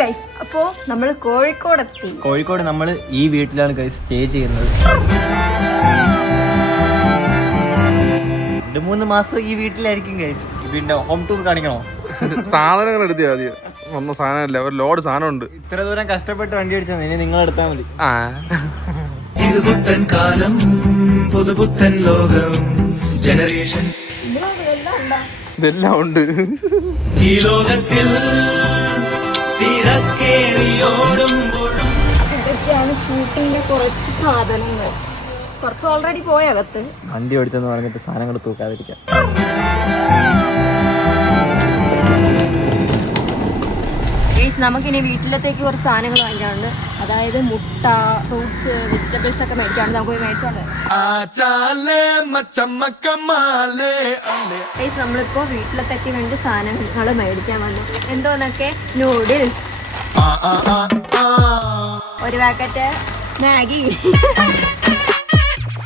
Guys, അപ്പോ നമ്മൾ കോഴിക്കോടെത്തി. കോഴിക്കോട് നമ്മൾ ഈ വീട്ടിലാണ് ഗൈസ് സ്റ്റേ ചെയ്യുന്നത്. 2-3 മാസം ഈ വീട്ടിലായിരിക്കും ഗൈസ്. ഇതിന്റെ ഹോം ടൂർ കാണിക്കണോ? സാധനങ്ങൾ എടുത്തേ ആദ്യം. ഒന്നും സാധനമല്ല, ഒരു ലോഡ് സാധനം ഉണ്ട്. ഇത്ര ദൂരം കഷ്ടപ്പെട്ട് വണ്ടി അടിച്ചാൽ ഇനി നിങ്ങൾ എടുത്താൽ മതി. ഇത് പുത്തൻ കാലം, പുതുപുത്തൻ ലോകം, ജനറേഷൻ ഇതെല്ലാം ഉണ്ട്. ഈ ലോകത്തിൽ തിരക്കേറിയോടുമ്പോഴും ഇതൊക്കെയാണ് ഷൂട്ടിങ്ങിന്റെ കുറച്ച് സാധനങ്ങൾ. കുറച്ച് ഓൾറെഡി പോയ അകത്ത്. വണ്ടി ഓടിച്ചെന്ന് പറഞ്ഞിട്ട് സാധനങ്ങൾ തൂക്കാതിരിക്കാം. നമുക്കിനി വീട്ടിലത്തേക്ക് കുറച്ച് സാധനങ്ങൾ വാങ്ങിക്കാറുണ്ട്. അതായത് മുട്ട, ഫ്രൂട്ട്സ്, വെജിറ്റബിൾസ് ഒക്കെ മേടിക്കാറുണ്ട്. നമുക്ക് പോയി മേടിച്ചോണ്ട് നമ്മളിപ്പോ വീട്ടിലത്തേക്ക് വേണ്ടി സാധനങ്ങൾ മേടിക്കാൻ വന്നു. എന്തോന്നൊക്കെ നൂഡിൽസ്, ഒരു പാക്കറ്റ് മാഗി.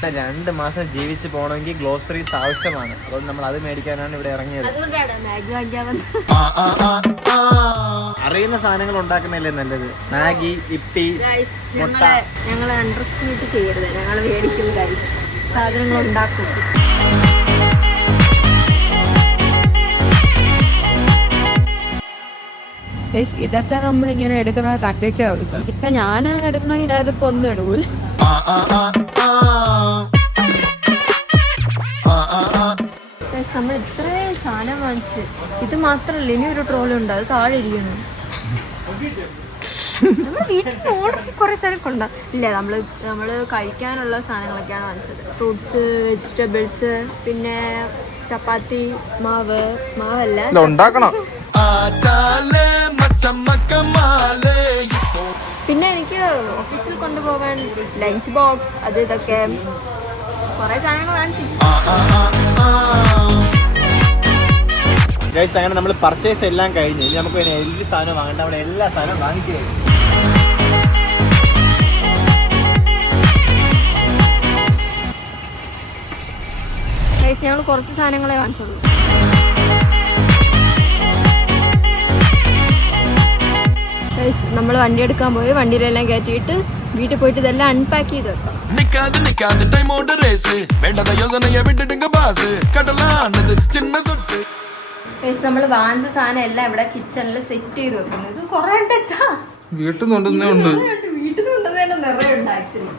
2 മാസം ജീവിച്ച് പോകണമെങ്കിൽ ഗ്ലോസറീസ് ആവശ്യമാണ്. അതുകൊണ്ട് നമ്മൾ അത് മേടിക്കാനാണ് ഇവിടെ ഇറങ്ങിയത്. അതുകൊണ്ടാണ് മാഗി വാങ്ങിക്കാൻ വന്നത്. അറിയുന്ന സാധനങ്ങൾ ഉണ്ടാക്കുന്നതല്ലേ നല്ലത്. മാഗി, ഇപ്പി, മുട്ട. ഞങ്ങൾ അണ്ടർ എസ്റ്റിമേറ്റ് ചെയ്യരുത്. ഞങ്ങൾ മേടിക്കും ഗൈസ്, സാധനങ്ങൾ ഉണ്ടാക്കും. ഇതൊക്കെ നമ്മളിങ്ങനെ എടുക്കുന്ന കട്ടിട്ട് ഇപ്പൊ ഞാൻ എടുക്കണമെങ്കിൽ അതിപ്പോ ഒന്നും എടുക്കൂല. നമ്മൾ ഇത്രയും സാധനം വാങ്ങിച്ച് ഇത് മാത്രല്ല, ഇനി ഒരു ട്രോളുണ്ട്, അത് താഴെ ഇരിക്കണം. നമ്മുടെ വീട്ടിൽ ഓൾറെഡി കുറെ സാധനം കൊണ്ടാ ഇല്ലേ. നമ്മള് കഴിക്കാനുള്ള സാധനങ്ങളൊക്കെയാണ് വാങ്ങിച്ചത്. ഫ്രൂട്ട്സ്, വെജിറ്റബിൾസ്, പിന്നെ ചപ്പാത്തി മാവല്ല ഉണ്ടാക്കണം. പിന്നെ എനിക്ക് ഓഫീസിൽ കൊണ്ടുപോകാൻ ലഞ്ച് ബോക്സ്, അത് ഇതൊക്കെ കുറെ സാധനങ്ങൾ വാങ്ങിച്ചു. ഗൈസ്, അങ്ങനെ നമ്മൾ പർച്ചേസ് എല്ലാം കഴിഞ്ഞ് ഇനി നമുക്ക് എല്ലാ സാധനവും വാങ്ങേണ്ട. അവിടെ എല്ലാ സാധനവും വാങ്ങിച്ചു കഴിഞ്ഞു. ഗൈസ്, ഞങ്ങൾ കുറച്ച് സാധനങ്ങളെ വാങ്ങിച്ചുള്ളൂ. നമ്മൾ വണ്ടി എടുക്കാൻ പോയി വണ്ടിയിലെല്ലാം കയറ്റിയിട്ട് വീട്ടിൽ പോയിട്ട് ഇതെല്ലാം അൺപാക്ക് ചെയ്ത് വെക്കാം. നമ്മൾ വാങ്ങിച്ച സാധനം എല്ലാം ഇവിടെ കിച്ചണിൽ സെറ്റ് ചെയ്ത് വെക്കുന്നത്. ഇത് കുറെ വീട്ടിൽ നിന്ന് ഉണ്ട്. വീട്ടിൽ നിന്ന് ഉണ്ടെന്ന് നിറയെ ഉണ്ട് ആക്ച്വലി.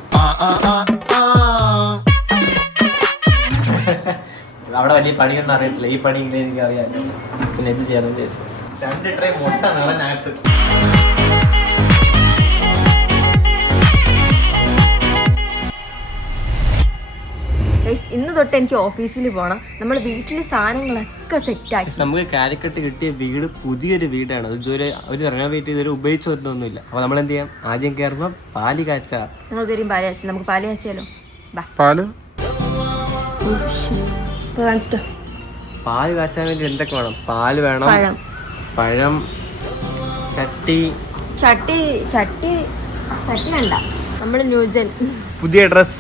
അവിടെ വലിയ പണിയൊന്നും അറിയത്തില്ല. ഈ പണി എനിക്ക് അറിയാം. പിന്നെ ഇത് ചെയ്യാമെന്ന് വിചാരിച്ചു. 2 ട്രേ മുട്ട നിറഞ്ഞകത്ത്. ഇന്ന് തൊട്ട് എനിക്ക് ഓഫീസിൽ പോകണം. നമ്മൾ വീട്ടിലെ സാധനങ്ങളൊക്കെ സെറ്റാക്കി. നമുക്ക് കാലിക്കട്ട് കിട്ടിയ വീട് പുതിയൊരു വീടാണ്. ഇതുവരെ ഒരു റിനോവേറ്റ് ചെയ്തൊരു ഉപയോഗിച്ചൊന്നുമില്ല. അപ്പൊ നമ്മൾ എന്ത് ചെയ്യാം? ആദ്യം കയറുമ്പോൾ പാല് കാച്ചാ. നമ്മൾ തരും പാല് കാച്ചി. നമുക്ക് പാല് കാച്ചിയാലോ? പാല് പാല് കാച്ചാൻ വേണ്ടി എന്തൊക്കെ വേണം? പാല് വേണം, പഴം, ചട്ടി വേണ്ട. നമ്മൾ ന്യൂജൻ പുതിയ ഡ്രസ്.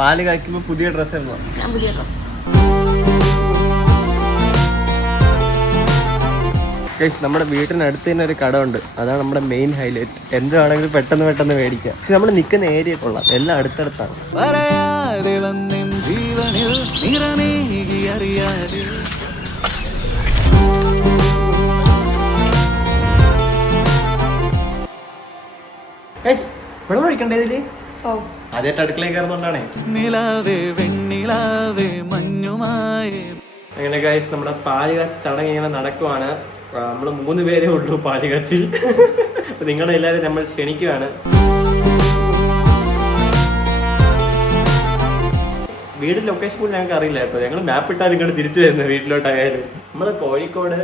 പാല് കായ്ക്കുമ്പോ പുതിയ ഡ്രസ് ആയിരുന്നു. പുതിയ ഡ്രസ്. നമ്മുടെ വീട്ടിനടുത്ത് തന്നെ ഒരു കട ഉണ്ട്. അതാണ് നമ്മുടെ മെയിൻ ഹൈലൈറ്റ്. എന്താണെങ്കിലും പെട്ടെന്ന് മേടിക്കാം. പക്ഷെ നമ്മൾ നിൽക്കുന്ന ഏരിയ കൊള്ളാം. എല്ലാം അടുത്തടുത്താണ്. വെള്ളം ഒഴിക്കണ്ടേ ഇതില്? ആദ്യമായിട്ട് അടുക്കളയിൽ കയറുന്നോണ്ടാണേ. അങ്ങനെ ഗൈസ്, നമ്മുടെ പാല് കാച്ചി ചടങ്ങ് ഇങ്ങനെ നടക്കുവാണ്. നമ്മൾ 3 പേരേ ഉള്ളൂ പാല് കാച്ചിൽ. നിങ്ങളെ എല്ലാവരും നമ്മൾ ക്ഷണിക്കുവാണ്. വീട് ലൊക്കേഷൻ പോലും ഞങ്ങൾക്ക് അറിയില്ല കേട്ടോ. ഞങ്ങൾ മാപ്പ് ഇട്ടാൽ ഇങ്ങോട്ട് തിരിച്ചു വരുന്നത് വീട്ടിലോട്ടായാലും. നമ്മള് കോഴിക്കോട്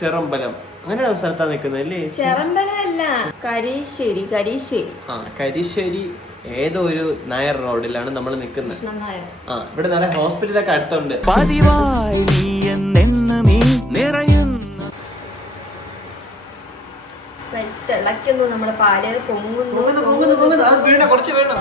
ചെറമ്പലം അങ്ങനെയാണ് സ്ഥലത്താണ് നിൽക്കുന്നത് അല്ലേ? ചെറമ്പലല്ല, കരിശ്ശേരി ഏതോ ഒരു നായർ റോഡിലാണ് നമ്മൾ നിൽക്കുന്നത്. ഇവിടെ നിറയെ ഹോസ്പിറ്റലൊക്കെ അടുത്തുണ്ട്. തിളയ്ക്കുന്നു നമ്മുടെ പാല്, പൊങ്ങുന്നു. കുറച്ച് വേണം.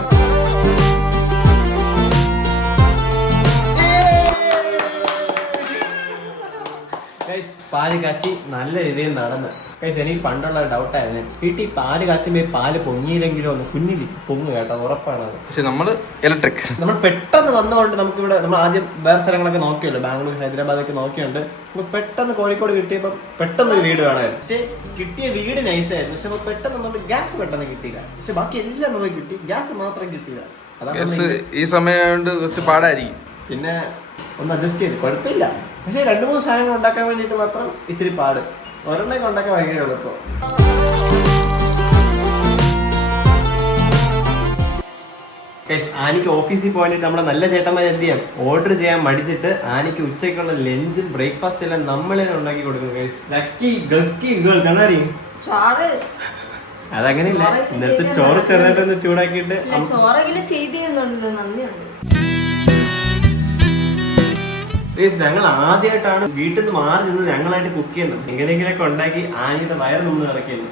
പാല് കാച്ചി നല്ല രീതിയിൽ നടന്ന് കഴിച്ച് എനിക്ക് പണ്ടുള്ള ഡൗട്ടായിരുന്നു വീട്ടിൽ പാല് കാച്ചുമ്പോൾ പാല് പൊങ്ങിയില്ലെങ്കിലോ ഒന്ന് കുഞ്ഞിൽ പൊങ്ങു കേട്ടോ, ഉറപ്പാണത്. പക്ഷെ നമ്മള് ഇലക്ട്രിക് നമ്മൾ പെട്ടെന്ന് വന്നുകൊണ്ട് നമുക്കിവിടെ നമ്മൾ ആദ്യം വേറെ സ്ഥലങ്ങളൊക്കെ നോക്കിയല്ലോ, ബാംഗ്ലൂർ ഹൈദരാബാദൊക്കെ നോക്കിയുണ്ട്. അപ്പോൾ പെട്ടെന്ന് കോഴിക്കോട് കിട്ടിയപ്പോൾ പെട്ടെന്ന് ഒരു വീട് വേണമായിരുന്നു. പക്ഷേ കിട്ടിയ വീട് നൈസായിരുന്നു. പക്ഷെ അപ്പോൾ പെട്ടെന്ന് നമ്മൾ ഗ്യാസ് പെട്ടെന്ന് കിട്ടിയില്ല. പക്ഷെ ബാക്കി എല്ലാം നമുക്ക് കിട്ടി, ഗ്യാസ് മാത്രം കിട്ടിയില്ല. ഗ്യാസ് ഈ സമയമായതുകൊണ്ട് കുറച്ച് പാടായിരിക്കും. പിന്നെ ഒന്ന് അഡ്ജസ്റ്റ് ചെയ്ത് കുഴപ്പമില്ല. പക്ഷേ 2-3 സാധനങ്ങൾ ഉണ്ടാക്കാൻ വേണ്ടിയിട്ട് മാത്രം ഇച്ചിരി പാട്. ഒരെണ്ണയൊക്കെ ഉണ്ടാക്കാൻ ഭയങ്കര എളുപ്പം. ആനിക്ക് ഓഫീസിൽ പോയിട്ട് നമ്മുടെ നല്ല ചേട്ടന്മാർ എന്ത് ചെയ്യാം, ഓർഡർ ചെയ്യാൻ മടിച്ചിട്ട് ആനിക്ക് ഉച്ചയ്ക്കുള്ള ലഞ്ചും ബ്രേക്ക്ഫാസ്റ്റ് എല്ലാം നമ്മളെ ഉണ്ടാക്കി കൊടുക്കും. കണ്ണാടി അതങ്ങനെയില്ല, ഇന്നത്തെ ചോറ് ചെറുതായിട്ടൊന്ന് ചൂടാക്കിയിട്ട് ചോറെങ്കിലും ചെയ്തിരുന്നുണ്ട്. നന്ദിയുണ്ട്. ഞങ്ങൾ ആദ്യമായിട്ടാണ് വീട്ടിൽ നിന്ന് മാറി നിന്ന് ഞങ്ങളായിട്ട് കുക്ക് ചെയ്യുന്നത്. എങ്ങനെയെങ്കിലൊക്കെ ഉണ്ടാക്കി ആനിയുടെ വയറ് നമ്മൾ നിറയ്ക്കുന്നു.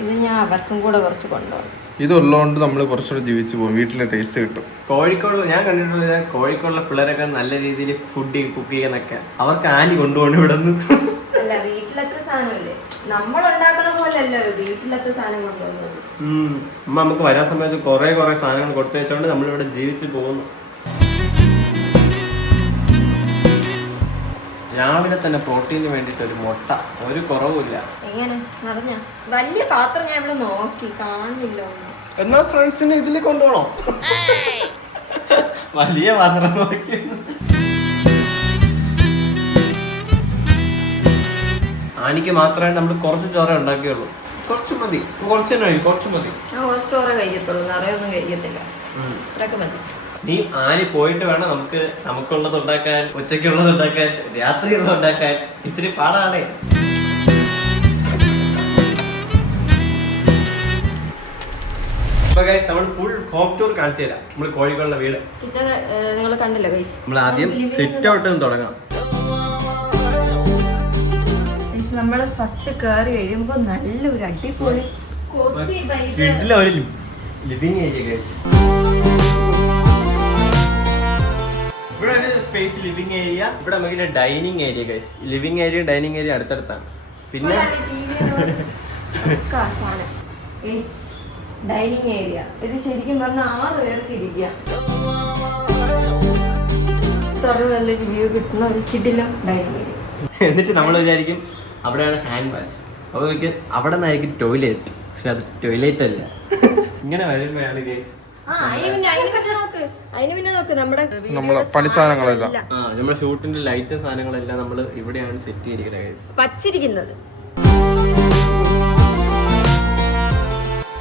ഇത് ഞാൻ അവർക്കും കൂടെ കുറച്ച് കൊണ്ടുപോകും. ഇതുള്ളതുകൊണ്ട് നമ്മൾ കുറച്ചുകൂടെ ജീവിച്ചു പോകും, വീട്ടിലെ ടേസ്റ്റ് കിട്ടും. കോഴിക്കോട് ഞാൻ കണ്ടിട്ടുള്ളത്, കോഴിക്കോടുള്ള പിള്ളേരൊക്കെ നല്ല രീതിയിൽ ഫുഡ് കുക്ക് ചെയ്യാനൊക്കെ അവർക്ക് ആനി കൊണ്ടുപോകണം ഇവിടെ നിന്ന്. അല്ല, വീട്ടിലൊക്കെ സാധനമില്ലേ, നമ്മൾ ഉണ്ടാക്കണ പോലെയല്ലോ വീട്ടിലൊക്കെ സാധനം കൊണ്ടുപോകുന്നത്. അമ്മ നമുക്ക് വരാൻ സമയത്ത് കുറെ സാധനങ്ങൾ കൊടുത്തു വെച്ചോണ്ട് നമ്മളിവിടെ ജീവിച്ചു പോകുന്നു. രാവിലെ തന്നെ പ്രോട്ടീന് വേണ്ടിട്ട് ഒരു മുട്ട, ഒരു കുറവുമില്ല. എങ്ങനെ അറിഞ്ഞ വലിയ പാത്രം ഞാൻ ഇവിടെ നോക്കി കാണില്ല. എന്നാ ഫ്രണ്ട്സിന് ഇതിൽ കൊണ്ടുപോകണോ? വലിയ പാത്രം നോക്കി. ആനിക്ക് മാത്രമേ നമ്മൾ കുറച്ച് ചോറ ഉണ്ടാക്കിയുള്ളൂ. കുറച്ച് മതി, കുറച്ച് മതി. ഞാൻ കുറച്ച് ചോറേ കഴിക്കത്തുള്ളൂ, നിറയൊന്നും കഴിക്കത്തില്ല. ഇത്രയൊക്കെ മതി. നീ ആനി പോയിട്ട് വേണം നമുക്കുള്ളത് ഉണ്ടാക്കാൻ, ഉച്ചയ്ക്കുള്ളത് ഉണ്ടാക്കാൻ, രാത്രിയുള്ളത് ഉണ്ടാക്കാൻ. ഇച്ചിരി പാടാണേ. നമ്മൾ ഫുൾ ഹോം ടൂർ കാണിച്ചു തരാം. നമ്മൾ കോഴിക്കോടുള്ള വീട് കിച്ചൺ നിങ്ങൾ കണ്ടില്ല ഗൈസ്. നമ്മൾ ആദ്യം സിറ്റ് ഔട്ട് തുടങ്ങാം. നമ്മൾ ഫസ്റ്റ് കയറി കഴിയുമ്പോ നല്ലൊരു അടിപൊളി വീട്ടിലെ ഒരു ലിവിങ് ഏരിയ ഗൈസ്. ഇവിടെ ഒരു സ്പേസ് ലിവിങ് ഏരിയ, ഇവിടെ നമുക്ക് dining area guys. Living area dining area അടുത്തടുത്താണ്. പിന്നെ ഡൈനിങ് ഏരിയ ഇത് ശരിക്കും പറഞ്ഞാൽ 6 പേർക്ക് ഇരിക്കാം. നല്ലൊരു വ്യൂ കിട്ടുന്ന ഒരു കിട്ടില്ല ഡൈനിങ് ഏരിയ. എന്നിട്ട് നമ്മൾ വിചാരിക്കും അവിടെയാണ് ഹാൻഡ് വാഷ്, അപ്പോൾ അവിടെ നിന്നായിരിക്കും ടോയ്ലറ്റ്. പക്ഷെ അത് ടോയ്ലറ്റ് അല്ല. ഇങ്ങനെ വരുമ്പോഴാണ് ഗൈസ് നമ്മളെ പണി സാധനങ്ങളെല്ലാം നമ്മുടെ ഷൂട്ടിന്റെ ലൈറ്റ് സാധനങ്ങളെല്ലാം നമ്മൾ ഇവിടെയാണ് സെറ്റ് ചെയ്തിരിക്കുന്നത് ഗൈസ്. പച്ചിരിക്കുന്നത്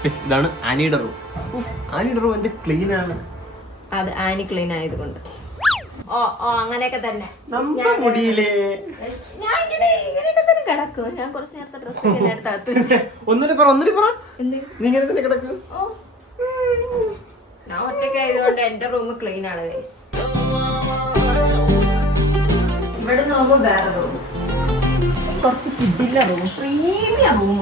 ഇതാണ് ആനിയുടെ റൂം. ആനിയുടെ റൂം എന്ത് ക്ലീൻ ആണ്. അത് ആനി ക്ലീൻ ആയതുകൊണ്ട്. ഓ അങ്ങനെയൊക്കെ തന്നെ മുടിയിലേ ഞാൻ ഇങ്ങനെയൊക്കെ തന്നെ കിടക്കും. ഞാൻ കുറച്ച് നേരത്തെ ഡ്രസ്സ് എടുത്ത് ഒന്നിനെ പറ നീ ഇങ്ങനെ തന്നെ കിടക്കും. ഞാൻ ഒറ്റയ്ക്ക് ആയതുകൊണ്ട് എന്റെ റൂം ക്ലീൻ ആണ് ഗൈസ്. ഇവിടെ നോക്കുമ്പോ വേറെ റൂം, കുറച്ച് കിഡില്ല റൂം, പ്രീമിയം റൂം.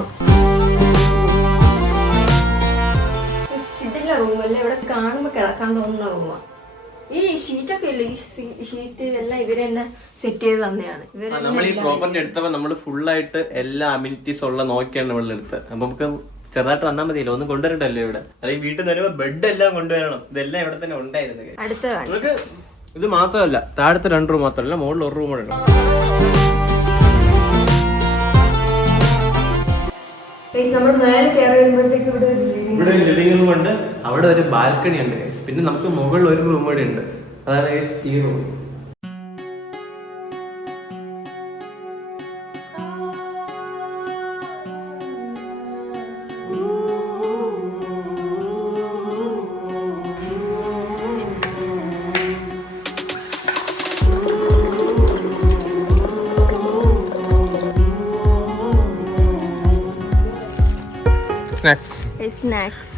കിഡില്ല റൂമല്ലേ, ഇവിടെ കാണുമ്പോ കിടക്കാൻ തോന്നുന്ന റൂമാണ്. ഈ ഷീറ്റൊക്കെ ഇല്ലേ, ഈ ഷീറ്റ് എല്ലാം ഇവര് തന്നെ സെറ്റ് ചെയ്ത് തന്നെയാണ്. നമ്മൾ ഈ പ്രോപ്പർട്ടി എടുത്തപ്പോ നമ്മള് ഫുള്ളായിട്ട് എല്ലാ അമ്യൂണിറ്റീസ് ഉള്ള നോക്കിയാണ് നമ്മൾ എടുത്തത്. അപ്പൊ നമുക്ക് ചെറുതായിട്ട് വന്നാൽ മതിയല്ലോ, ഒന്നും കൊണ്ടുവരണ്ടല്ലോ ഇവിടെ. അല്ലെങ്കിൽ വീട്ടിൽ നിന്ന് വരുമ്പോ ബെഡ് എല്ലാം കൊണ്ടുവരണം. ഇതെല്ലാം ഇവിടെ തന്നെ ഉണ്ടായിരുന്നു. നമുക്ക് ഇത് മാത്രമല്ല, താഴത്തെ 2 റൂം മാത്രമല്ല, മുകളിൽ 1 റൂം കൂടെ ഉണ്ട്. ഇവിടെ ലിവിംഗ് റൂം ഉണ്ട്, അവിടെ ഒരു ബാൽക്കണി ഉണ്ട് ഗൈസ്. പിന്നെ നമുക്ക് മുകളിൽ 1 റൂം കൂടെ ഉണ്ട്, അതാണ് ഗൈസ് ഈ റൂം. സ്നാക്സ്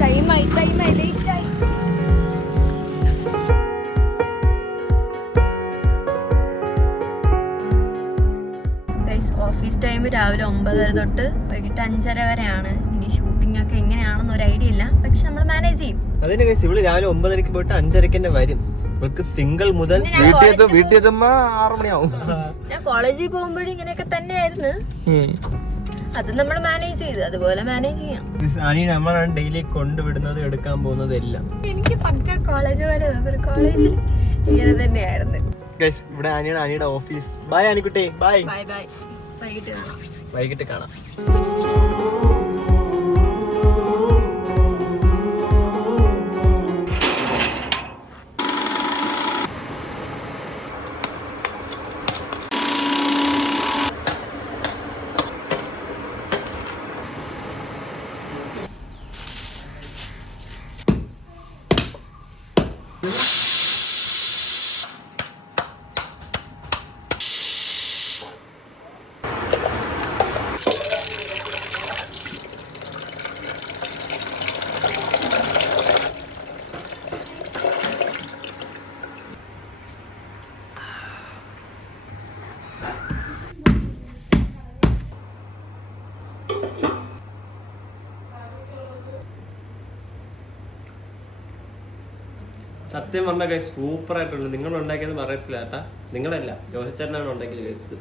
ടൈമായി ലേറ്റായി. ഓഫീസ് ടൈം രാവിലെ 9:30 തൊട്ട് വൈകിട്ട് 5:30 വരെയാണ്. ഇനി ഷൂട്ടിംഗ് ടൈമിംഗ് ഒക്കെ എങ്ങനെയാണെന്ന് ഒരു ഐഡിയ ഇല്ല, പക്ഷെ നമ്മൾ മാനേജ് ചെയ്യും. അതിന്റെ കേസ് ഇവള് രാവിലെ 9:30 പോയിട്ട് 5:30 തന്നെ വരും. ഇവൾക്ക് തിങ്കൾ മുതൽ വീട്ടിൽ എത്തുമ്പോ 6 മണിയാവും. ഞാൻ കോളേജിൽ പോകുമ്പോഴും ഇങ്ങനെയൊക്കെ തന്നെയായിരുന്നു. അത് നമ്മൾ മാനേജ് ചെയ്തു, അതുപോലെ മാനേജ് ചെയ്യാം. നമ്മളാണ് ഡെയിലി കൊണ്ടുവിടുന്നത് എടുക്കാൻ പോകുന്നത് എല്ലാം. എനിക്ക് പക്ക കോളേജ് പോലെ തോന്നുന്നു. കോളേജിൽ ഇങ്ങനെ തന്നെയായിരുന്നു. ഇവിടെ അനിയുടെ office. Bye Anikutty, bye. Bye bye. വൈകിട്ട് കാണാം. വൈകിട്ട് കാണാം. സത്യം പറഞ്ഞ കൈ സൂപ്പർ ആയിട്ടുണ്ട്. നിങ്ങൾ ഉണ്ടാക്കിയത് പറയത്തില്ല കേട്ടാ. നിങ്ങളല്ല, ജോസച്ചേട്ടനാണ് ഉണ്ടാക്കിയത് കഴിച്ചത്.